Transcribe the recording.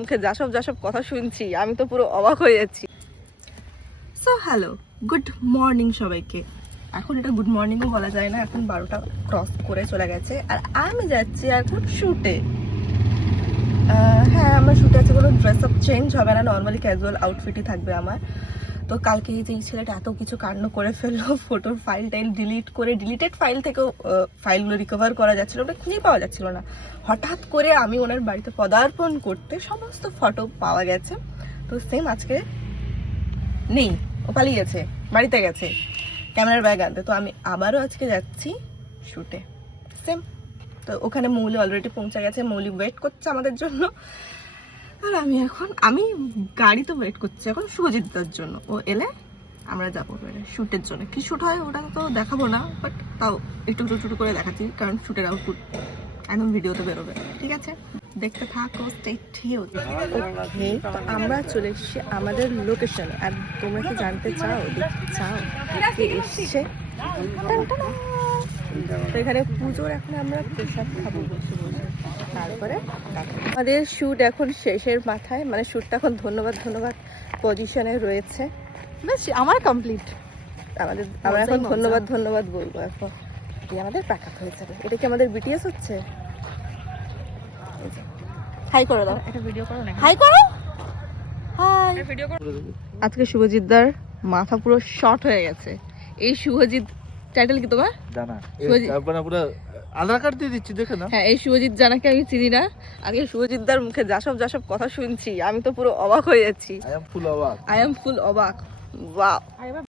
মুখে যাসব কথা শুনছি, আমি তো পুরো অবাক হয়ে যাচ্ছি। সো হ্যালো, গুড মর্নিং সবাইকে। এখন এটা গুড মর্নিংও বলা যায় না, এখন 12টা ক্রস করে চলে গেছে। আর আমি যাচ্ছি এখন শ্যুটে। হ্যাঁ, আমার শ্যুটে আছে, কোনো ড্রেস আপ চেঞ্জ হবে না, নর্মালি ক্যাজুয়াল আউটফিটই থাকবে আমার। তো কালকে এই যে এই ছেলেটা এত কিছু কাণ্ড করে ফেললো, ফটোর ফাইল টাইল ডিলিট করে, ডিলিটেড ফাইল থেকেও ফাইলগুলো রিকভার করা যাচ্ছিলো, ওটা খুঁজেই পাওয়া যাচ্ছিল না। হঠাৎ করে আমি ওনার বাড়িতে পদার্পণ করতে সমস্ত ফটো পাওয়া গেছে। তো সেম আজকে নেই, ও পালিয়ে গেছে, বাড়িতে গেছে ক্যামেরার ব্যাগ আনতে। তো আমি আবারও আজকে যাচ্ছি শ্যুটে সেম। তো ওখানে মৌলি অলরেডি পৌঁছে গেছে, মৌলি ওয়েট করছে আমাদের জন্য। আর আমি গাড়ি তো ওয়েট করছি এখন শুভজিৎদার জন্য, ও এলে আমরা যাবো শ্যুটের জন্য। কি শ্যুট হয় ওটা তো দেখাবো না, বাট তাও একটু ছোটো করে দেখাচ্ছি, কারণ শ্যুটের আউটপুট একদম ভিডিওতে বেরোবে। ঠিক আছে, দেখতে থাকো, স্টে টিউনড। ওকে, তো আমরা চলে এসেছি আমাদের লোকেশনে। আর তোমরা কি জানতে চাও, কে এসছে? তো এখানে পুজোর এখন আমরা প্রসাদ খাবো তারপরে। আমাদের শ্যুট এখন শেষের মাথায়, মানে শ্যুটটা এখন ধন্যবাদ পজিশনে রয়েছে। বেশ আমার কমপ্লিট। আমরা এখন ধন্যবাদ বলবো। এখন আমাদের প্যাকআপ হয়ে যাবে। এটা কি আমাদের বিটিএস হচ্ছে? হাই করে দাও, একটা ভিডিও করো না। হাই করো, হাই ভিডিও করো। আজকে শুভজিৎদার মাথা পুরো শর্ট হয়ে গেছে। এই শুভজিৎ টাইটেল কি তোমার? জানা। আপনারা পুরো আধার কার্ড দিয়ে দিচ্ছি, দেখে না। হ্যাঁ, এই শুভজিৎ জানাকে আমি চিনি না। আগে শুভজিৎদার মুখে যাসব কথা শুনছি, আমি তো পুরো অবাক হয়ে যাচ্ছি। আই এম ফুল অবাক। ওয়াও।